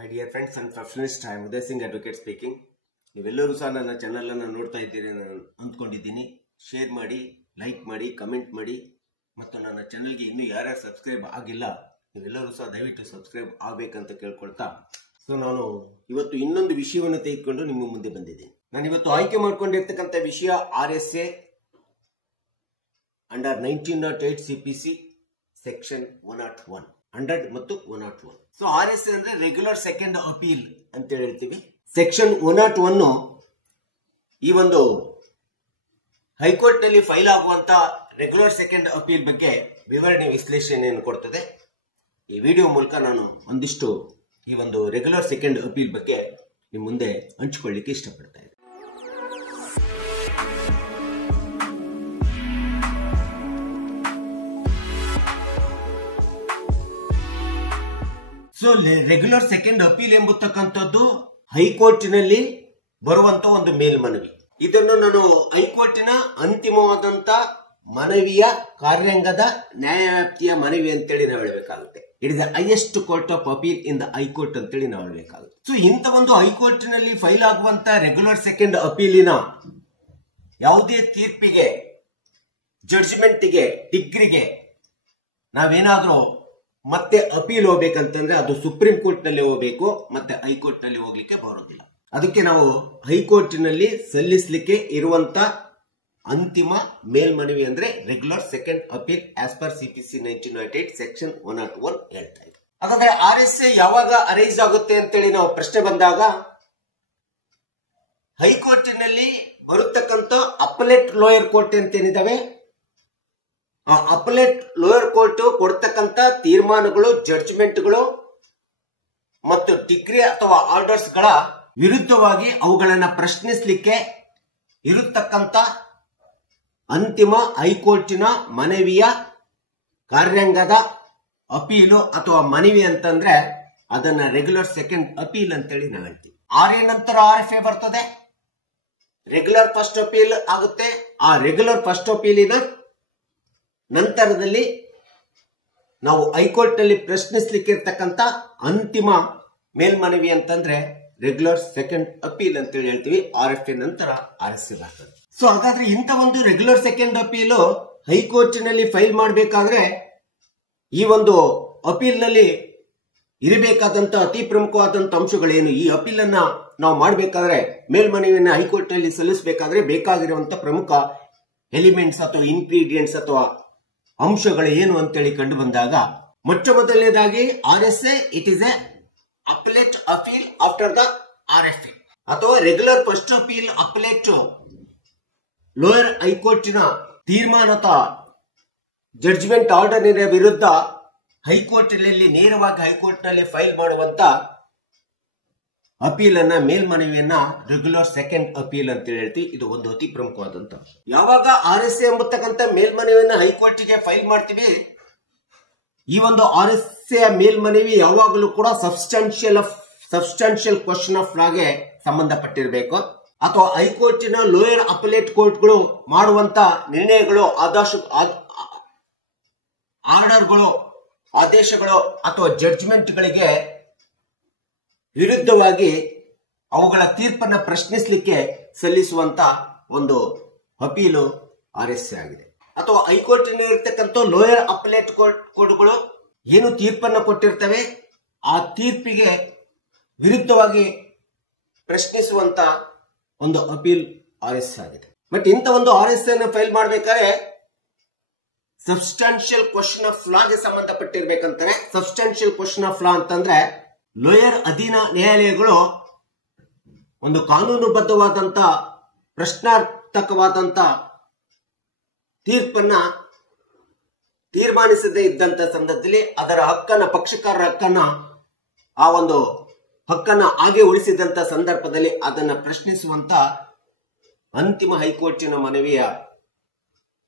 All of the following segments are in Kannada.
My dear friends and professionals, I am Uday Singh, advocate speaking. ನೀವೆಲ್ಲರೂ ಸಹ ನನ್ನ ಚಾನೆಲ್ ಅನ್ನು ನೋಡ್ತಾ ಇದ್ದೀರಿ ನಾನು ಅಂದ್ಕೊಂಡಿದ್ದೀನಿ. ಶೇರ್ ಮಾಡಿ, ಲೈಕ್ ಮಾಡಿ, ಕಮೆಂಟ್ ಮಾಡಿ ಮತ್ತು ನನ್ನ ಚಾನೆಲ್ಗೆ ಇನ್ನೂ ಯಾರ್ಯಾರು ಸಬ್ಸ್ಕ್ರೈಬ್ ಆಗಿಲ್ಲ ನೀವೆಲ್ಲರೂ ಸಹ ದಯವಿಟ್ಟು ಸಬ್ಸ್ಕ್ರೈಬ್ ಆಗಬೇಕಂತ ಕೇಳ್ಕೊಳ್ತಾ ನಾನು ಇವತ್ತು ಇನ್ನೊಂದು ವಿಷಯವನ್ನು ತೆಗೆದುಕೊಂಡು ನಿಮ್ಮ ಮುಂದೆ ಬಂದಿದ್ದೀನಿ. ನಾನು ಇವತ್ತು ಆಯ್ಕೆ ಮಾಡಿಕೊಂಡಿರ್ತಕ್ಕಂಥ ವಿಷಯ RSA ಅಂಡರ್ 1908 CPC ಸೆಕ್ಷನ್ 101 100 ಮತ್ತು 101. ಸೊ RSA ಅಂದ್ರೆ ರೆಗ್ಯುಲರ್ ಸೆಕೆಂಡ್ ಅಪೀಲ್ ಅಂತ ಹೇಳ್ತೀವಿ. ಸೆಕ್ಷನ್ 101 ಈ ಒಂದು ಹೈಕೋರ್ಟ್ ನಲ್ಲಿ ಫೈಲ್ ಆಗುವಂತ ರೆಗ್ಯುಲರ್ ಸೆಕೆಂಡ್ ಅಪೀಲ್ ಬಗ್ಗೆ ವಿವರಣೆ ವಿಶ್ಲೇಷಣೆಯನ್ನು ಕೊಡ್ತದೆ. ಈ ವಿಡಿಯೋ ಮೂಲಕ ನಾನು ಒಂದಿಷ್ಟು ಈ ಒಂದು ರೆಗ್ಯುಲರ್ ಸೆಕೆಂಡ್ ಅಪೀಲ್ ಬಗ್ಗೆ ನಿಮ್ಮ ಮುಂದೆ ಹಂಚಿಕೊಳ್ಳಿಕ್ಕೆ ಇಷ್ಟಪಡ್ತಾ ಇದ್ದೀನಿ. ಸೊ ರೆಗ್ಯುಲರ್ ಸೆಕೆಂಡ್ ಅಪೀಲ್ ಎಂಬತಕ್ಕಂಥದ್ದು ಹೈಕೋರ್ಟಿನಲ್ಲಿ ಬರುವಂತ ಒಂದು ಮೇಲ್ಮನವಿ. ಇದನ್ನು ನಾನು ಹೈಕೋರ್ಟಿನ ಅಂತಿಮವಾದಂತ ಮನವಿಯ ಕಾರ್ಯಾಂಗದ ನ್ಯಾಯವ್ಯಾಪ್ತಿಯ ಮನವಿ ಅಂತೇಳಿ ನಾವು ಹೇಳಬೇಕಾಗುತ್ತೆ. It is the highest court of appeal in the high court ಅಂತೇಳಿ ನಾವು ಹೇಳಬೇಕಾಗುತ್ತೆ. ಸೊ ಇಂಥ ಒಂದು ಹೈಕೋರ್ಟಿನಲ್ಲಿ ಫೈಲ್ ಆಗುವಂತ ರೆಗ್ಯುಲರ್ ಸೆಕೆಂಡ್ ಅಪೀಲಿನ ಯಾವುದೇ ತೀರ್ಪಿಗೆ, ಜಡ್ಜ್ಮೆಂಟ್ಗೆ, ಡಿಗ್ರಿಗೆ ನಾವೇನಾದ್ರೂ ಮತ್ತೆ ಅಪೀಲ್ ಹೋಗ್ಬೇಕಂತಂದ್ರೆ ಅದು ಸುಪ್ರೀಂ ಕೋರ್ಟ್ ನಲ್ಲಿ ಹೋಗ್ಬೇಕು, ಮತ್ತೆ ಹೈಕೋರ್ಟ್ ನಲ್ಲಿ ಹೋಗ್ಲಿಕ್ಕೆ ಬರೋದಿಲ್ಲ. ಅದಕ್ಕೆ ನಾವು ಹೈಕೋರ್ಟಿನಲ್ಲಿ ಸಲ್ಲಿಸಲಿಕ್ಕೆ ಇರುವಂತ ಅಂತಿಮ ಮೇಲ್ಮನವಿ ಅಂದ್ರೆ regular second appeal as per CPC 1908 section 101 ಹೇಳ್ತಾ ಇದೆ. ಹಾಗಾದ್ರೆ RSA ಯಾವಾಗ ಅರೈಸ್ ಆಗುತ್ತೆ ಅಂತೇಳಿ ನಾವು ಪ್ರಶ್ನೆ ಬಂದಾಗ ಹೈಕೋರ್ಟಿನಲ್ಲಿ ಬರುತ್ತಕ್ಕಂತ ಅಪಲೇಟ್ ಲೋಯರ್ ಕೋರ್ಟ್ ಅಂತೇನಿದಾವೆ, ಆ ಅಪಲೇಟ್ ಲೋಯರ್ ಕೋರ್ಟ್ ಕೊಡ್ತಕ್ಕಂತ ತೀರ್ಮಾನಗಳು, ಜಡ್ಜ್ಮೆಂಟ್ಗಳು ಮತ್ತು ಡಿಗ್ರಿ ಅಥವಾ ಆರ್ಡರ್ಸ್ ಗಳ ವಿರುದ್ಧವಾಗಿ ಅವುಗಳನ್ನ ಪ್ರಶ್ನಿಸಲಿಕ್ಕೆ ಇರತಕ್ಕಂತ ಅಂತಿಮ ಹೈಕೋರ್ಟಿನ ಮನವಿಯ ಕಾರ್ಯಾಂಗದ ಅಪೀಲು ಅಥವಾ ಮನವಿ ಅಂತಂದ್ರೆ ಅದನ್ನ ರೆಗ್ಯುಲರ್ ಸೆಕೆಂಡ್ ಅಪೀಲ್ ಅಂತೇಳಿ ನಾವು ಹೇಳ್ತೀವಿ. RA ನಂತರ RFA ಬರ್ತದೆ, ರೆಗ್ಯುಲರ್ ಫಸ್ಟ್ ಅಪೀಲ್ ಆಗುತ್ತೆ. ಆ ರೆಗ್ಯುಲರ್ ಫಸ್ಟ್ ಅಪೀಲಿನ ನಂತರದಲ್ಲಿ ನಾವು ಹೈಕೋರ್ಟ್ ನಲ್ಲಿ ಪ್ರಶ್ನಿಸಲಿಕ್ಕೆ ಇರ್ತಕ್ಕಂಥ ಅಂತಿಮ ಮೇಲ್ಮನವಿ ಅಂತಂದ್ರೆ ರೆಗ್ಯುಲರ್ ಸೆಕೆಂಡ್ ಅಪೀಲ್ ಅಂತೇಳಿ ಹೇಳ್ತೀವಿ. RFA ನಂತರ RSA ಬರ್ತದೆ. ಸೊ ಹಾಗಾದ್ರೆ ಇಂಥ ಒಂದು ರೆಗ್ಯುಲರ್ ಸೆಕೆಂಡ್ ಅಪೀಲ್ ಹೈಕೋರ್ಟಿನಲ್ಲಿ ಫೈಲ್ ಮಾಡಬೇಕಾದ್ರೆ ಈ ಒಂದು ಅಪೀಲ್ ನಲ್ಲಿ ಇರಬೇಕಾದಂತ ಅತಿ ಪ್ರಮುಖವಾದಂತ ಅಂಶಗಳೇನು, ಈ ಅಪೀಲ್ ಅನ್ನ ನಾವು ಮಾಡಬೇಕಾದ್ರೆ ಮೇಲ್ಮನವಿಯನ್ನ ಹೈಕೋರ್ಟ್ ನಲ್ಲಿ ಸಲ್ಲಿಸಬೇಕಾದ್ರೆ ಬೇಕಾಗಿರುವಂತ ಪ್ರಮುಖ ಎಲಿಮೆಂಟ್ಸ್ ಅಥವಾ ಇಂಗ್ರೀಡಿಯೆಂಟ್ಸ್ ಅಥವಾ ಅಂಶಗಳು ಏನು ಅಂತೇಳಿ ಕಂಡು ಬಂದಾಗ ಮೊಟ್ಟ ಮೊದಲನೇದಾಗಿ RSA it is a appellate appeal after the RFA ಅಥವಾ regular first appeal appellate lower ಹೈಕೋರ್ಟಿನ ತೀರ್ಮಾನ ಜಡ್ಜ್ಮೆಂಟ್ ಆರ್ಡರ್ ವಿರುದ್ಧ ಹೈಕೋರ್ಟ್ ನಲ್ಲಿ ನೇರವಾಗಿ ಹೈಕೋರ್ಟ್ ನಲ್ಲಿ ಫೈಲ್ ಮಾಡುವಂತ ಅಪೀಲ್ ಅನ್ನ ಮೇಲ್ಮನವಿಯನ್ನ ರೆಗ್ಯುಲರ್ ಸೆಕೆಂಡ್ ಅಪೀಲ್ ಅಂತ ಹೇಳ್ತೀವಿ. ಇದು ಒಂದು ಅತಿ ಪ್ರಮುಖವಾದಂತ. ಯಾವಾಗ RSA ಎಂಬತಕ್ಕಂತ ಮೇಲ್ಮನವಿಯನ್ನ ಹೈಕೋರ್ಟಿಗೆ ಫೈಲ್ ಮಾಡ್ತೀವಿ, ಈ ಒಂದು RSA ಮೇಲ್ಮನವಿ ಯಾವಾಗಲೂ ಕೂಡ ಸಬ್ಸ್ಟಾನ್ಷಿಯಲ್ ಕ್ವಶನ್ ಆಫ್ ಲಾಗೆ ಸಂಬಂಧಪಟ್ಟಿರಬೇಕು ಅಥವಾ ಹೈಕೋರ್ಟಿನ ಲೋಯರ್ ಅಪಲೇಟ್ ಕೋರ್ಟ್ಗಳು ಮಾಡುವಂತ ನಿರ್ಣಯಗಳು, ಆರ್ಡರ್ಗಳು, ಆದೇಶಗಳು ಅಥವಾ ಜಡ್ಜ್ಮೆಂಟ್ಗಳಿಗೆ ವಿರುದ್ಧವಾಗಿ ಅವುಗಳ ತೀರ್ಪನ್ನ ಪ್ರಶ್ನಿಸಲಿಕ್ಕೆ ಸಲ್ಲಿಸುವಂತ ಒಂದು ಅಪೀಲು RSA ಆಗಿದೆ. ಅಥವಾ ಹೈಕೋರ್ಟಿನಲ್ಲಿರ್ತಕ್ಕಂಥ ಲೋಯರ್ ಅಪಲೇಟ್ ಕೋರ್ಟ್ಗಳು ಏನು ತೀರ್ಪನ್ನ ಕೊಟ್ಟಿರ್ತವೆ ಆ ತೀರ್ಪಿಗೆ ವಿರುದ್ಧವಾಗಿ ಪ್ರಶ್ನಿಸುವಂತ ಒಂದು ಅಪೀಲ್ RSA ಆಗಿದೆ. ಬಟ್ ಇಂಥ ಒಂದು RSA ಅನ್ನು ಫೈಲ್ ಮಾಡಬೇಕಾದ್ರೆ ಸಬ್ಸ್ಟಾನ್ಷಿಯಲ್ ಕ್ವಶನ್ ಆಫ್ ಲಾಗೆ ಸಂಬಂಧಪಟ್ಟಿರ್ಬೇಕಂತಾರೆ. ಸಬ್ಸ್ಟಾನ್ಷಿಯಲ್ ಕ್ವಶನ್ ಆಫ್ ಲಾ ಅಂತಂದ್ರೆ ಲೋಯರ್ ಅಧೀನ ನ್ಯಾಯಾಲಯಗಳು ಒಂದು ಕಾನೂನುಬದ್ಧವಾದಂತ ಪ್ರಶ್ನಾರ್ಥಕವಾದಂತ ತೀರ್ಪನ್ನ ತೀರ್ಮಾನಿಸದೇ ಇದ್ದಂತ ಸಂದರ್ಭದಲ್ಲಿ ಅದರ ಹಕ್ಕನ್ನ, ಪಕ್ಷಕಾರರ ಹಕ್ಕನ್ನ, ಆ ಒಂದು ಹಕ್ಕನ್ನ ಹಾಗೆ ಉಳಿಸಿದಂತ ಸಂದರ್ಭದಲ್ಲಿ ಅದನ್ನ ಪ್ರಶ್ನಿಸುವಂತ ಅಂತಿಮ ಹೈಕೋರ್ಟಿನ ಮನವಿಯ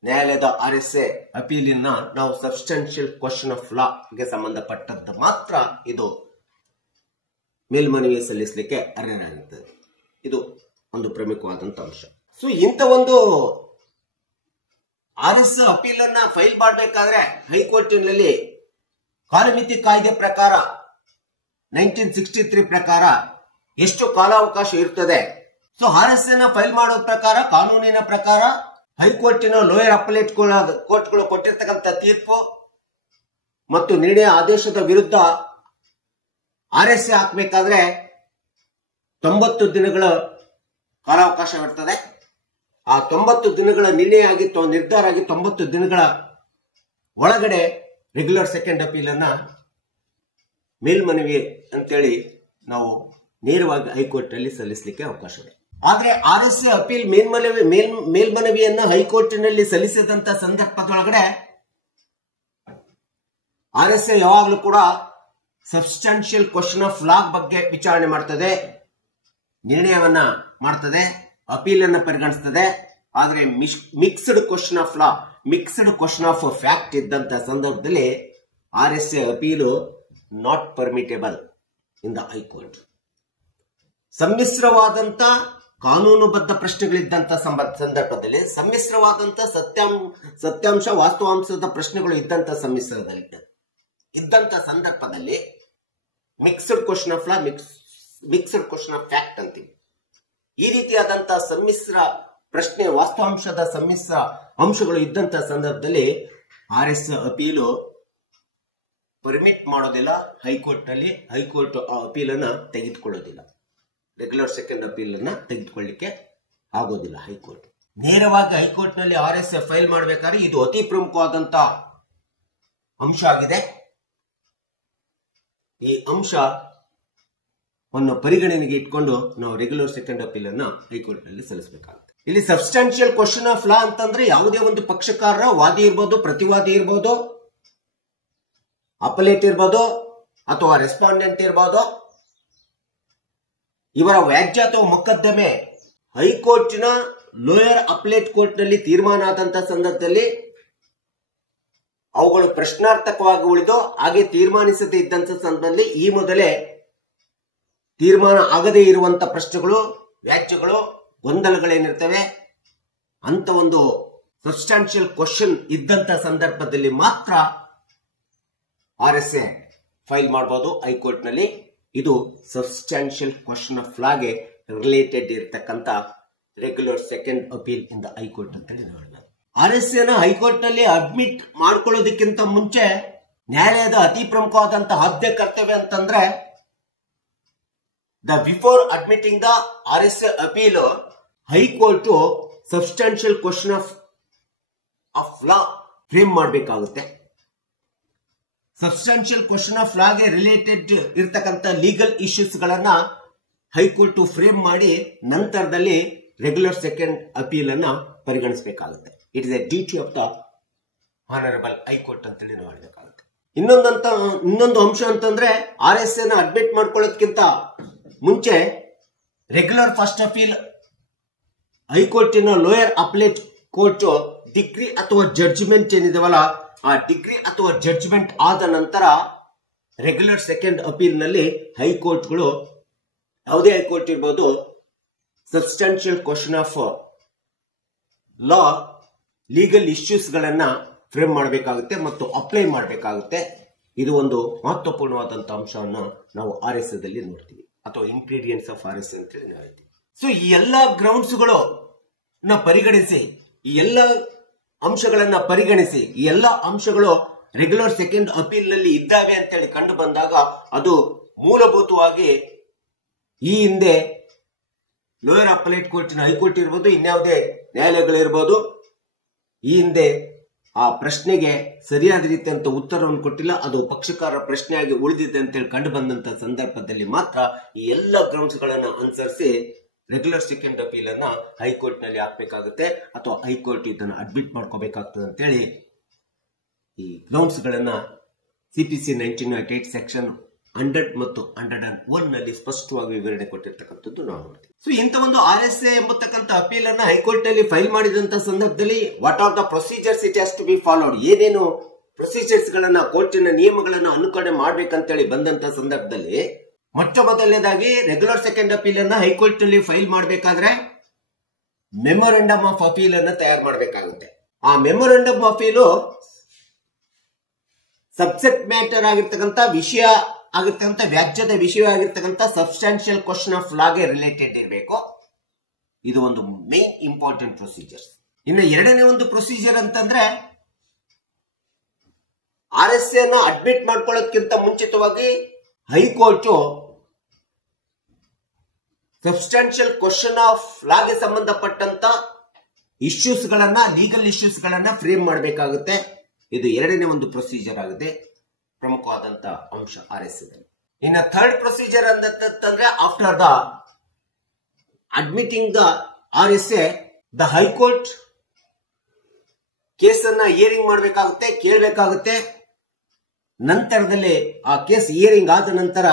ನ್ಯಾಯಾಲಯದ RSA ಅಪೀಲಿನ ನಾವು ಸಬ್ಸ್ಟಾನ್ಷಿಯಲ್ ಕ್ವಶನ್ ಆಫ್ ಲಾ ಗೆ ಸಂಬಂಧಪಟ್ಟಂತ ಮಾತ್ರ ಇದು ಮೇಲ್ಮನವಿ ಸಲ್ಲಿಸಲಿಕ್ಕೆ ಅರ್ಹರಾಗುತ್ತದೆ. ಇದು ಒಂದು ಪ್ರಮುಖವಾದಂತ ಅಂಶ. ಸೊ ಇಂಥ ಒಂದು RSA ಅಪೀಲ್ ಅನ್ನ ಫೈಲ್ ಮಾಡಬೇಕಾದ್ರೆ ಹೈಕೋರ್ಟಿನಲ್ಲಿ ಕಾಲಮಿತಿ ಕಾಯ್ದೆ ಪ್ರಕಾರ 1963 ಪ್ರಕಾರ ಎಷ್ಟು ಕಾಲಾವಕಾಶ ಇರ್ತದೆ? ಸೊ RSA ನ ಫೈಲ್ ಮಾಡೋ ಪ್ರಕಾರ, ಕಾನೂನಿನ ಪ್ರಕಾರ ಹೈಕೋರ್ಟಿನ ಲೋಯರ್ ಅಪಲೇಟ್ ಕೋರ್ಟ್ಗಳು ಕೊಟ್ಟಿರ್ತಕ್ಕಂಥ ತೀರ್ಪು ಮತ್ತು ನಿರ್ಣಯ ಆದೇಶದ ವಿರುದ್ಧ RSA ಹಾಕಬೇಕಾದ್ರೆ 90 ದಿನಗಳ ಕಾಲಾವಕಾಶ ಇರ್ತದೆ. ಆ 90 ದಿನಗಳ ನಿರ್ಣಯ ಆಗಿ ನಿರ್ಧಾರ ಆಗಿ 90 ದಿನಗಳ ಒಳಗಡೆ ರೆಗ್ಯುಲರ್ ಸೆಕೆಂಡ್ ಅಪೀಲ್ ಅನ್ನ ಮೇಲ್ಮನವಿ ಅಂತೇಳಿ ನಾವು ನೇರವಾಗಿ ಹೈಕೋರ್ಟ್ ಅಲ್ಲಿ ಸಲ್ಲಿಸಲಿಕ್ಕೆ ಅವಕಾಶ ಇದೆ. ಆದ್ರೆ RSA ಅಪೀಲ್ ಮೇಲ್ಮನವಿಯನ್ನ ಹೈಕೋರ್ಟಿನಲ್ಲಿ ಸಲ್ಲಿಸಿದಂತ ಸಂದರ್ಭದೊಳಗಡೆ RSA ಯಾವಾಗಲೂ ಕೂಡ ಸಬ್ಸ್ಟಾನ್ಷಿಯಲ್ ಕ್ವಶನ್ ಆಫ್ ಲಾ ಬಗ್ಗೆ ವಿಚಾರಣೆ ಮಾಡ್ತದೆ, ನಿರ್ಣಯವನ್ನ ಮಾಡ್ತದೆ, ಅಪೀಲ್ ಅನ್ನ ಪರಿಗಣಿಸ್ತದೆ. ಆದ್ರೆ mixed question of law, mixed question of fact ಇದ್ದಂತ ಸಂದರ್ಭದಲ್ಲಿ RSA appeal not permissible in the high court. ಸಮ್ಮಿಶ್ರವಾದಂತ ಕಾನೂನುಬದ್ಧ ಪ್ರಶ್ನೆಗಳಿದ್ದಂತ ಸಂದರ್ಭದಲ್ಲಿ, ಸಮ್ಮಿಶ್ರವಾದಂತ ಸತ್ಯಾಂಶ ವಾಸ್ತವಾಂಶದ ಪ್ರಶ್ನೆಗಳು ಇದ್ದಂತ ಸಂದರ್ಭದಲ್ಲಿ mixed question of law, mixed question of fact ಅಂತೀವಿ. ಈ ರೀತಿಯಾದಂತ ಸಮ್ಮಿಶ್ರ ಪ್ರಶ್ನೆ, ವಾಸ್ತವಾಂಶದ ಸಮ್ಮಿಶ್ರ ಅಂಶಗಳು ಇದ್ದಂತ ಸಂದರ್ಭದಲ್ಲಿ RSA ಅಪೀಲು ಪರ್ಮಿಟ್ ಮಾಡೋದಿಲ್ಲ. ಹೈಕೋರ್ಟ್ ನಲ್ಲಿ ಹೈಕೋರ್ಟ್ ಅಪೀಲ್ ಅನ್ನ ತೆಗೆದುಕೊಳ್ಳೋದಿಲ್ಲ, ರೆಗ್ಯುಲರ್ ಸೆಕೆಂಡ್ ಅಪೀಲ್ ಅನ್ನ ತೆಗೆದುಕೊಳ್ಳಿಕ್ಕೆ ಆಗೋದಿಲ್ಲ ಹೈಕೋರ್ಟ್. ನೇರವಾಗಿ ಹೈಕೋರ್ಟ್ ನಲ್ಲಿ RSA ಫೈಲ್ ಮಾಡಬೇಕಾದ್ರೆ ಇದು ಅತಿ ಪ್ರಮುಖವಾದಂತ ಅಂಶ ಆಗಿದೆ. ಈ ಅಂಶವನ್ನು ಪರಿಗಣನೆಗೆ ಇಟ್ಕೊಂಡು ನಾವು ರೆಗ್ಯುಲರ್ ಸೆಕೆಂಡ್ ಅಪೀಲ್ ಅನ್ನ ಹೈಕೋರ್ಟ್ ನಲ್ಲಿ ಸಲ್ಲಿಸಬೇಕಾಗುತ್ತೆ. ಇಲ್ಲಿ ಸಬ್ಸ್ಟಾನ್ಷಿಯಲ್ ಕ್ವಶನ್ ಆಫ್ ಲಾ ಅಂತಂದ್ರೆ ಯಾವುದೇ ಒಂದು ಪಕ್ಷಕಾರರ, ವಾದಿ ಇರ್ಬೋದು, ಪ್ರತಿವಾದಿ ಇರ್ಬೋದು, ಅಪಲೇಟ್ ಇರ್ಬೋದು ಅಥವಾ ರೆಸ್ಪಾಂಡೆಂಟ್ ಇರ್ಬೋದು, ಇವರ ವ್ಯಾಜ್ಯ ಅಥವಾ ಮೊಕದ್ದಮೆ ಹೈಕೋರ್ಟಿನ ಲೋಯರ್ ಅಪಲೇಟ್ ಕೋರ್ಟ್ ನಲ್ಲಿ ತೀರ್ಮಾನ ಆದಂತ ಸಂದರ್ಭದಲ್ಲಿ ಅವುಗಳು ಪ್ರಶ್ನಾರ್ಥಕವಾಗಿ ಉಳಿದು ಹಾಗೆ ತೀರ್ಮಾನಿಸದೇ ಇದ್ದಂತ ಸಂದರ್ಭದಲ್ಲಿ ಈ ಮೊದಲೇ ತೀರ್ಮಾನ ಆಗದೇ ಇರುವಂತ ಪ್ರಶ್ನೆಗಳು, ವ್ಯಾಜ್ಯಗಳು, ಗೊಂದಲಗಳೇನಿರ್ತವೆ ಅಂತ ಒಂದು ಸಬ್ಸ್ಟಾನ್ಷಿಯಲ್ ಕ್ವಶನ್ ಇದ್ದಂತ ಸಂದರ್ಭದಲ್ಲಿ ಮಾತ್ರ RSA ಫೈಲ್ ಮಾಡಬಹುದು ಹೈಕೋರ್ಟ್ ನಲ್ಲಿ. ಇದು ಸಬ್ಸ್ಟಾನ್ಷಿಯಲ್ ಕ್ವಶನ್ ಆಫ್ ಲಾಗೆ ರಿಲೇಟೆಡ್ ಇರತಕ್ಕಂತ regular second appeal in the high court ಅಂತ ಹೇಳಿ ನೋಡೋಣ. RSA ನ ಹೈಕೋರ್ಟ್ ನಲ್ಲಿ ಅಡ್ಮಿಟ್ ಮಾಡ್ಕೊಳ್ಳೋದಕ್ಕಿಂತ ಮುಂಚೆ ನ್ಯಾಯಾಲಯದ ಅತಿ ಪ್ರಮುಖವಾದಂತಹ ಆದ್ಯ ಕರ್ತವ್ಯ ಅಂತಂದ್ರೆ before admitting the RSA appeal, high court substantial question of law frame ಮಾಡಬೇಕಾಗುತ್ತೆ. ಸಬ್ಸ್ಟಾನ್ಷಿಯಲ್ ಕ್ವಶನ್ ಆಫ್ ಲಾಗೆ ರಿಲೇಟೆಡ್ ಇರತಕ್ಕಂತ ಲೀಗಲ್ ಇಶ್ಯೂಸ್ ಗಳನ್ನ ಹೈಕೋರ್ಟ್ ಫ್ರೇಮ್ ಮಾಡಿ ನಂತರದಲ್ಲಿ ರೆಗ್ಯುಲರ್ ಸೆಕೆಂಡ್ ಅಪೀಲ್ ಅನ್ನ ಪರಿಗಣಿಸಬೇಕಾಗುತ್ತೆ. It is a duty of the honourable high court ಅಂತೇಳಿ ನಾವು ಹೇಳಬೇಕಾಗುತ್ತೆ. ಇನ್ನೊಂದು ಅಂಶ ಅಂತಂದ್ರೆ RSA ನ ಅಡ್ಮಿಟ್ ಮಾಡ್ಕೊಳ್ಳೋದಕ್ಕಿಂತ ಮುಂಚೆ ರೆಗ್ಯುಲರ್ ಫಸ್ಟ್ ಅಪೀಲ್ ಹೈಕೋರ್ಟಿನ ಲೋಯರ್ ಅಪಲೇಟ್ ಕೋರ್ಟ್ ಡಿಗ್ರಿ ಅಥವಾ ಜಡ್ಜ್ಮೆಂಟ್ ಏನಿದಾವಲ್ಲ, ಆ ಡಿಗ್ರಿ ಅಥವಾ ಜಡ್ಜ್ಮೆಂಟ್ ಆದ ನಂತರ ರೆಗ್ಯುಲರ್ ಸೆಕೆಂಡ್ ಅಪೀಲ್ ನಲ್ಲಿ ಹೈಕೋರ್ಟ್ಗಳು, ಯಾವುದೇ ಹೈಕೋರ್ಟ್ ಇರ್ಬೋದು, substantial question of law legal issues ಗಳನ್ನ ಫ್ರೇಮ್ ಮಾಡಬೇಕಾಗುತ್ತೆ ಮತ್ತು ಅಪ್ಲೈ ಮಾಡಬೇಕಾಗುತ್ತೆ. ಇದು ಒಂದು ಮಹತ್ವಪೂರ್ಣವಾದಂತಹ ಅಂಶವನ್ನು ನಾವು RSA ದಲ್ಲಿ ನೋಡ್ತೀವಿ, ಅಥವಾ ಇಂಗ್ರೀಡಿಯೆಂಟ್ಸ್ ಆಫ್ RSA ಅಂತ ಹೇಳಿ ನಾವು ಹೇಳ್ತೀವಿ. ಸೊ ಈ ಎಲ್ಲಾ ಗ್ರೌಂಡ್ಸ್ ಗಳು ಪರಿಗಣಿಸಿ, ಈ ಎಲ್ಲ ಅಂಶಗಳನ್ನ ಪರಿಗಣಿಸಿ, ಈ ಎಲ್ಲ ಅಂಶಗಳು ರೆಗ್ಯುಲರ್ ಸೆಕೆಂಡ್ ಅಪೀಲ್ ನಲ್ಲಿ ಇದ್ದಾವೆ ಅಂತೇಳಿ ಕಂಡು ಬಂದಾಗ ಅದು ಮೂಲಭೂತವಾಗಿ ಈ ಹಿಂದೆ ಲೋಯರ್ ಅಪಲೇಟ್ ಕೋರ್ಟಿನ ಹೈಕೋರ್ಟ್ ಇರ್ಬೋದು, ಇನ್ಯಾವುದೇ ನ್ಯಾಯಾಲಯಗಳಿರ್ಬೋದು, ಈ ಹಿಂದೆ ಆ ಪ್ರಶ್ನೆಗೆ ಸರಿಯಾದ ರೀತಿಯಂತ ಉತ್ತರವನ್ನು ಕೊಟ್ಟಿಲ್ಲ, ಅದು ಪಕ್ಷಕಾರ ಪ್ರಶ್ನೆಯಾಗಿ ಉಳಿದಿದೆ ಅಂತೇಳಿ ಕಂಡು ಬಂದಂತ ಸಂದರ್ಭದಲ್ಲಿ ಮಾತ್ರ ಈ ಎಲ್ಲ ಗ್ರೌಂಡ್ಸ್ ಗಳನ್ನ ಅನುಸರಿಸಿ ರೆಗ್ಯುಲರ್ ಸೆಕೆಂಡ್ ಅಪೀಲ್ ಅನ್ನ ಹೈಕೋರ್ಟ್ ನಲ್ಲಿ ಹಾಕಬೇಕಾಗುತ್ತೆ ಅಥವಾ ಹೈಕೋರ್ಟ್ ಇದನ್ನು ಅಡ್ಮಿಟ್ ಮಾಡ್ಕೋಬೇಕಾಗ್ತದೆ ಅಂತೇಳಿ ಈ ಗ್ರೌಂಡ್ಸ್ ಗಳನ್ನ CPC 1998 ಸೆಕ್ಷನ್ 100 ಮತ್ತು 101 ನಲ್ಲಿ ಸ್ಪಷ್ಟವಾಗಿ ವಿವರಣೆ ಕೊಟ್ಟಿರ್ತಕ್ಕಂಥದ್ದು ನಾವು ನೋಡ್ತೀವಿ. ಸೊ ಇಂಥ ಒಂದು RSA ಎಂಬತಕ್ಕಂಥ ಅಪೀಲ್ ಅನ್ನ ಹೈಕೋರ್ಟ್ ಅಲ್ಲಿ ಫೈಲ್ ಮಾಡಿದಂತ ಸಂದರ್ಭದಲ್ಲಿ what are the procedures it has to be followed, ಏನೇನು ಪ್ರೊಸೀಜರ್ಸ್ ಗಳನ್ನ, ಕೋರ್ಟಿನ ನಿಯಮಗಳನ್ನ ಅನುಸರಣೆ ಮಾಡ್ಬೇಕಂತೇಳಿ ಬಂದಂತ ಸಂದರ್ಭದಲ್ಲಿ ಮೊಟ್ಟ ಮೊದಲನೇದಾಗಿ ರೆಗ್ಯುಲರ್ ಸೆಕೆಂಡ್ ಅಪೀಲ್ ಅನ್ನ ಹೈಕೋರ್ಟ್ ಅಲ್ಲಿ ಫೈಲ್ ಮಾಡಬೇಕಾದ್ರೆ ಮೆಮೊರಂಡಮ್ ಆಫ್ ಅಪೀಲ್ ಅನ್ನ ತಯಾರು ಮಾಡಬೇಕಾಗುತ್ತೆ. ಆ ಮೆಮೊರಂಡಮ್ ಅಪೀಲು ಸಬ್ಜೆಕ್ಟ್ ಮ್ಯಾಟರ್ ಆಗಿರ್ತಕ್ಕಂಥ ವಿಷಯ ಆಗಿರ್ತಕ್ಕಂಥ ವ್ಯಾಜ್ಯದ ವಿಷಯವಾಗಿರ್ತಕ್ಕಂಥ ಸಬ್ಸ್ಟಾನ್ಷಿಯಲ್ ಕ್ವಶನ್ ಆಫ್ ಲಾಗೆ ರಿಲೇಟೆಡ್ ಇರಬೇಕು. ಇದು ಒಂದು ಮೇನ್ ಇಂಪಾರ್ಟೆಂಟ್ ಪ್ರೊಸೀಜರ್. ಇನ್ನು ಎರಡನೇ ಒಂದು ಪ್ರೊಸೀಜರ್ ಅಂತಂದ್ರೆ RSA ಅನ್ನ ಅಡ್ಮಿಟ್ ಮಾಡ್ಕೊಳ್ಳೋದಕ್ಕಿಂತ ಮುಂಚಿತವಾಗಿ ಹೈಕೋರ್ಟ್ ಸಬ್ಸ್ಟಾನ್ಷಿಯಲ್ ಕ್ವಶನ್ ಆಫ್ ಲಾಗೆ ಸಂಬಂಧಪಟ್ಟಂತ ಇಶ್ಯೂಸ್ ಗಳನ್ನ, ಲೀಗಲ್ ಇಶ್ಯೂಸ್ ಗಳನ್ನ ಫ್ರೇಮ್ ಮಾಡಬೇಕಾಗುತ್ತೆ. ಇದು ಎರಡನೇ ಒಂದು ಪ್ರೊಸೀಜರ್ ಆಗಿದೆ, ಪ್ರಮುಖವಾದಂತ ಅಂಶ RSA. ಇನ್ನು ಥರ್ಡ್ ಪ್ರೊಸೀಜರ್ ಅಂತಂದ್ರೆ after the admitting the RSA, the high court ಕೇಸನ್ನ ಹಿಯರಿಂಗ್ ಮಾಡಬೇಕಾಗುತ್ತೆ, ಕೇಳಬೇಕಾಗುತ್ತೆ. ನಂತರದಲ್ಲಿ ಆ ಕೇಸ್ ಹಿಯರಿಂಗ್ ಆದ ನಂತರ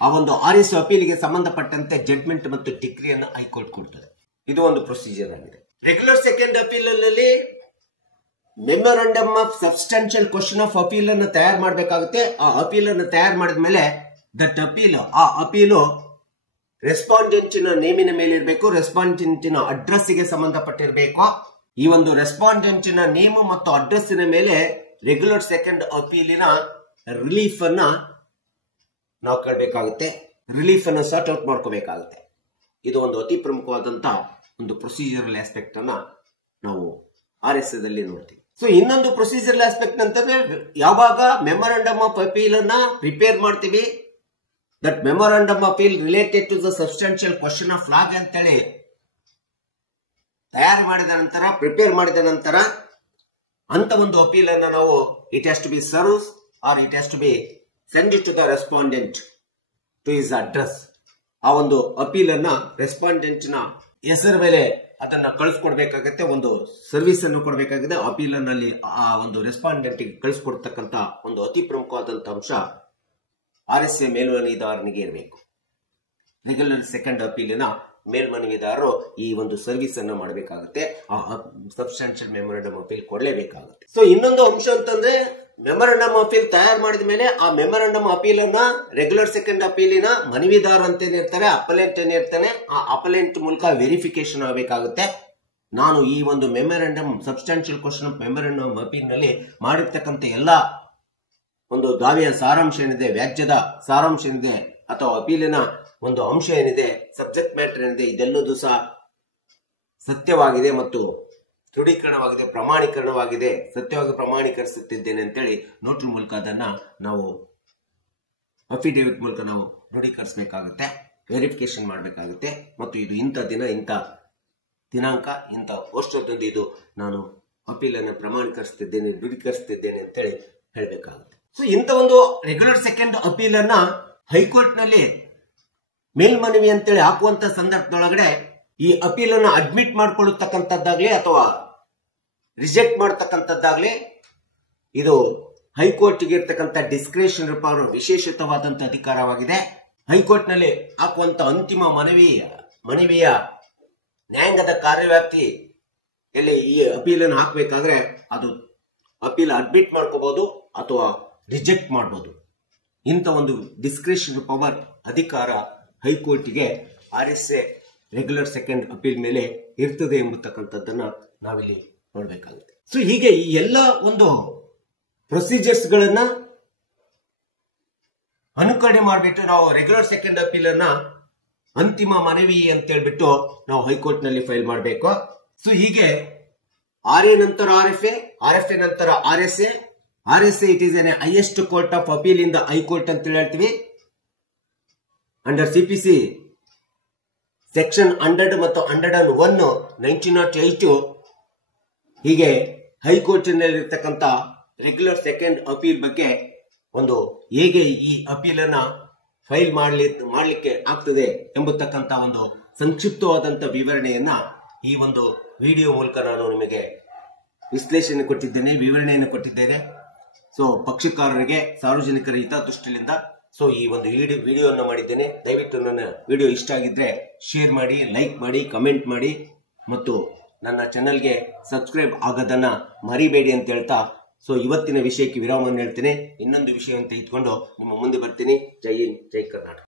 ಆ ಒಂದು RSA ಅಪೀಲಿಗೆ ಸಂಬಂಧಪಟ್ಟಂತೆ ಜಡ್ಜ್ಮೆಂಟ್ ಮತ್ತು ಡಿಕ್ರಿಯನ್ನು ಹೈಕೋರ್ಟ್ ಕೊಡ್ತದೆ. ಇದು ಒಂದು ಪ್ರೊಸೀಜರ್ ಆಗಿದೆ. ರೆಗ್ಯುಲರ್ ಸೆಕೆಂಡ್ ಅಪೀಲ್ ಅಲ್ಲಿ memorandum of substantial question of appeal ಅನ್ನು ತಯಾರು ಮಾಡಬೇಕಾಗುತ್ತೆ. ಆ ಅಪೀಲ್ ಅನ್ನು ತಯಾರು ಮಾಡಿದ ಮೇಲೆ ದಟ್ ಅಪೀಲ್, ಆ ಅಪೀಲು ರೆಸ್ಪಾಂಡೆಂಟಿನ ನೇಮಿನ ಮೇಲೆ ಇರಬೇಕು, ರೆಸ್ಪಾಂಡೆಂಟಿನ ಅಡ್ರೆಸ್ ಗೆ ಸಂಬಂಧಪಟ್ಟಿರಬೇಕು. ಈ ಒಂದು ರೆಸ್ಪಾಂಡೆಂಟಿನ ನೇಮ್ ಮತ್ತು ಅಡ್ರೆಸ್ಸಿನ ಮೇಲೆ ರೆಗ್ಯುಲರ್ ಸೆಕೆಂಡ್ ಅಪೀಲಿನ ರಿಲೀಫ್ ಅನ್ನ ನಾವು ಕೇಳಬೇಕಾಗುತ್ತೆ, ರಿಲೀಫ್ ಅನ್ನು ಸಾರ್ಟ್ ಔಟ್ ಮಾಡ್ಕೋಬೇಕಾಗುತ್ತೆ. ಇದು ಒಂದು ಅತಿ ಪ್ರಮುಖವಾದಂತ ಒಂದು ಪ್ರೊಸೀಜರಲ್ ಆಸ್ಪೆಕ್ಟ್ ಅನ್ನ ನಾವು RSA ದಲ್ಲಿ ನೋಡ್ತೀವಿ. ಸೊ ಇನ್ನೊಂದು ಪ್ರೊಸೀಜರಲ್ ಆಸ್ಪೆಕ್ಟ್ ಅಂತಂದ್ರೆ ಯಾವಾಗ ಮೆಮೊರಂಡಮ್ ಆಫ್ ಅಪೀಲ್ ಅನ್ನ ಪ್ರಿಪೇರ್ ಮಾಡ್ತೀವಿ, that memorandum appeal related to the substantial question of law ಅಂತೇಳಿ ತಯಾರು ಮಾಡಿದ ನಂತರ, ಪ್ರಿಪೇರ್ ಮಾಡಿದ ನಂತರ ಅಂತ ಒಂದು ಅಪೀಲ್ ಅನ್ನ ನಾವು it has to be serves or it has to be send it to the respondent to his address. ಆ ಒಂದು ಅಪೀಲ್ ಅನ್ನ ರೆಸ್ಪಾಂಡೆಂಟ್ ನ ಹೆಸರ ಮೇಲೆ ಅದನ್ನ ಕಳಿಸ್ಕೊಡ್ಬೇಕಾಗತ್ತೆ, ಒಂದು ಸರ್ವಿಸ್ ಅನ್ನು ಕೊಡಬೇಕಾಗಿದೆ. ಅಪೀಲ್ ನಲ್ಲಿ ಆ ಒಂದು ರೆಸ್ಪಾಂಡೆಂಟ್ ಗೆ ಕಳಿಸ್ಕೊಡ್ತಕ್ಕಂತ ಒಂದು ಅತಿ ಪ್ರಮುಖವಾದಂತ ಅಂಶ RSA ಮೇಲ್ಮನವಿದಾರನಿಗೆ ಇರಬೇಕು. ರೆಗ್ಯುಲರ್ ಸೆಕೆಂಡ್ ಅಪೀಲಿನ ಮೇಲ್ಮನವಿದಾರರು ಈ ಒಂದು ಸರ್ವಿಸ್ ಅನ್ನು ಮಾಡಬೇಕಾಗುತ್ತೆ, ಆ ಸಬ್ಸ್ಟಾನ್ಷಿಯಲ್ ಮೆಮೊರಂಡಮ್ ಅಪೀಲ್ ಕೊಡಲೇಬೇಕಾಗುತ್ತೆ. ಸೊ ಇನ್ನೊಂದು ಅಂಶ ಅಂತಂದ್ರೆ ಮೆಮೊರಂಡಮ್ ಅಪೀಲ್ ತಯಾರು ಮಾಡಿದ ಮೇಲೆ ಆ ಮೆಮೊರಂಡಮ್ ಅಪೀಲ್ ಅನ್ನ ರೆಗ್ಯುಲರ್ ಸೆಕೆಂಡ್ ಅಪೀಲಿನ ಮನವಿದಾರ ಅಂತೇನಿರ್ತಾರೆ, ಅಪಲೆಂಟ್ ಏನಿರ್ತಾನೆ, ಆ ಅಪಲೆಂಟ್ ಮೂಲಕ ವೆರಿಫಿಕೇಶನ್ ಆಗಬೇಕಾಗುತ್ತೆ. ನಾನು ಈ ಒಂದು memorandum substantial question of memorandum appeal ನಲ್ಲಿ ಮಾಡಿರ್ತಕ್ಕಂಥ ಎಲ್ಲಾ ಒಂದು ದಾವೆಯ ಸಾರಾಂಶ ಏನಿದೆ, ವ್ಯಾಜ್ಯದ ಸಾರಾಂಶ ಏನಿದೆ ಅಥವಾ ಅಪೀಲಿನ ಒಂದು ಅಂಶ ಏನಿದೆ, ಸಬ್ಜೆಕ್ಟ್ ಮ್ಯಾಟರ್ ಏನಿದೆ, ಇದೆಲ್ಲದೂ ಸಹ ಸತ್ಯವಾಗಿದೆ ಮತ್ತು ದೃಢೀಕರಣವಾಗಿದೆ, ಪ್ರಮಾಣೀಕರಣವಾಗಿದೆ, ಸತ್ಯವಾಗಿ ಪ್ರಮಾಣೀಕರಿಸುತ್ತಿದ್ದೇನೆ ಅಂತೇಳಿ ನೋಟ್ರಿ ಮೂಲಕ ಅದನ್ನ ನಾವು ಅಫಿಡೇವಿಟ್ ಮೂಲಕ ನಾವು ದೃಢೀಕರಿಸಬೇಕಾಗುತ್ತೆ, ವೆರಿಫಿಕೇಶನ್ ಮಾಡಬೇಕಾಗುತ್ತೆ. ಮತ್ತು ಇದು ಇಂಥ ದಿನ, ಇಂಥ ದಿನಾಂಕ, ಇಂಥ ವರ್ಷದಂದು ಇದು ನಾನು ಅಪೀಲ್ ಅನ್ನು ಪ್ರಮಾಣೀಕರಿಸುತ್ತಿದ್ದೇನೆ, ದೃಢೀಕರಿಸುತ್ತಿದ್ದೇನೆ ಅಂತೇಳಿ ಹೇಳಬೇಕಾಗುತ್ತೆ. ಸೊ ಇಂಥ ಒಂದು ರೆಗ್ಯುಲರ್ ಸೆಕೆಂಡ್ ಅಪೀಲ್ ಅನ್ನ ಹೈಕೋರ್ಟ್ ನಲ್ಲಿ ಮೇಲ್ಮನವಿ ಅಂತೇಳಿ ಹಾಕುವಂತ ಸಂದರ್ಭದೊಳಗಡೆ ಈ ಅಪೀಲ್ ಅನ್ನು ಅಡ್ಮಿಟ್ ಮಾಡ್ಕೊಳ್ಳತಕ್ಕಂಥದ್ದಾಗ್ಲಿ ಅಥವಾ ರಿಜೆಕ್ಟ್ ಮಾಡತಕ್ಕಂಥದ್ದಾಗ್ಲಿ ಇದು ಹೈಕೋರ್ಟ್ಗೆ ಇರ್ತಕ್ಕಂಥ ಡಿಸ್ಕ್ರಿಷನರಿ ಪವರ್, ವಿಶೇಷಿತವಾದಂತ ಅಧಿಕಾರವಾಗಿದೆ. ಹೈಕೋರ್ಟ್ ನಲ್ಲಿ ಹಾಕುವಂತ ಅಂತಿಮ ಮನವಿಯ ನ್ಯಾಯಾಂಗದ ಕಾರ್ಯವ್ಯಾಪ್ತಿ ಎಲ್ಲಿ ಈ ಅಪೀಲ್ ಅನ್ನು ಹಾಕಬೇಕಾದ್ರೆ ಅದು ಅಪೀಲ್ ಅಡ್ಮಿಟ್ ಮಾಡ್ಕೋಬಹುದು ಅಥವಾ ರಿಜೆಕ್ಟ್ ಮಾಡಬಹುದು. ಇಂಥ ಒಂದು ಡಿಸ್ಕ್ರಿಷನರಿ ಪವರ್, ಅಧಿಕಾರ ಹೈಕೋರ್ಟ್ಗೆ RSA ರೆಗ್ಯುಲರ್ ಸೆಕೆಂಡ್ ಅಪೀಲ್ ಮೇಲೆ ಇರ್ತದೆ ಎಂಬತಕ್ಕಂಥದ್ದನ್ನ ನಾವಿಲ್ಲಿ ನೋಡ್ಬೇಕಾಗುತ್ತೆ. ಸೊ ಹೀಗೆ ಈ ಎಲ್ಲ ಒಂದು ಪ್ರೊಸೀಜರ್ಸ್ ಗಳನ್ನ ಅನುಕರಣೆ ಮಾಡಿಬಿಟ್ಟು ನಾವು ರೆಗ್ಯುಲರ್ ಸೆಕೆಂಡ್ ಅಪೀಲ್ ಅನ್ನ ಅಂತಿಮ ಮನವಿ ಅಂತ ಹೇಳ್ಬಿಟ್ಟು ನಾವು ಹೈಕೋರ್ಟ್ ನಲ್ಲಿ ಫೈಲ್ ಮಾಡಬೇಕು. ಸೊ ಹೀಗೆ RA ನಂತರ RFA ನಂತರ RSA it is N highest court of appeal in the high court ಅಂತ ಹೇಳ್ತೀವಿ. ಅಂಡರ್ CPC ಸೆಕ್ಷನ್ 100 ಮತ್ತು 101 1908 ಹೀಗೆ ಹೈಕೋರ್ಟ್ ನಲ್ಲಿರ್ತಕ್ಕಂಥ ರೆಗ್ಯುಲರ್ ಸೆಕೆಂಡ್ ಅಪೀಲ್ ಬಗ್ಗೆ ಒಂದು ಹೇಗೆ ಈ ಅಪೀಲ್ ಅನ್ನ ಫೈಲ್ ಮಾಡ್ಲಿಕ್ಕೆ ಆಗ್ತದೆ ಎಂಬತಕ್ಕಂಥ ಒಂದು ಸಂಕ್ಷಿಪ್ತವಾದಂತ ವಿವರಣೆಯನ್ನ ಈ ಒಂದು ವಿಡಿಯೋ ಮೂಲಕ ನಾನು ನಿಮಗೆ ವಿಶ್ಲೇಷಣೆ ಕೊಟ್ಟಿದ್ದೇನೆ, ವಿವರಣೆಯನ್ನು ಕೊಟ್ಟಿದ್ದೇನೆ. ಸೊ ಪಕ್ಷಕಾರರಿಗೆ, ಸಾರ್ವಜನಿಕರ ಹಿತದೃಷ್ಟಿಯಿಂದ ಸೊ ಈ ಒಂದು ವಿಡಿಯೋವನ್ನು ಮಾಡಿದ್ದೇನೆ. ದಯವಿಟ್ಟು ನನ್ನ ವಿಡಿಯೋ ಇಷ್ಟ ಆಗಿದ್ರೆ ಶೇರ್ ಮಾಡಿ, ಲೈಕ್ ಮಾಡಿ, ಕಮೆಂಟ್ ಮಾಡಿ ಮತ್ತು ನನ್ನ ಚಾನೆಲ್ಗೆ ಸಬ್ಸ್ಕ್ರೈಬ್ ಆಗೋದನ್ನ ಮರಿಬೇಡಿ ಅಂತ ಹೇಳ್ತಾ ಸೊ ಇವತ್ತಿನ ವಿಷಯಕ್ಕೆ ವಿರಾಮವನ್ನು ಹೇಳ್ತೇನೆ. ಇನ್ನೊಂದು ವಿಷಯ ಅಂತ ಇಟ್ಕೊಂಡು ನಿಮ್ಮ ಮುಂದೆ ಬರ್ತೀನಿ. ಜೈ ಹಿಂದ್, ಜೈ ಕರ್ನಾಟಕ.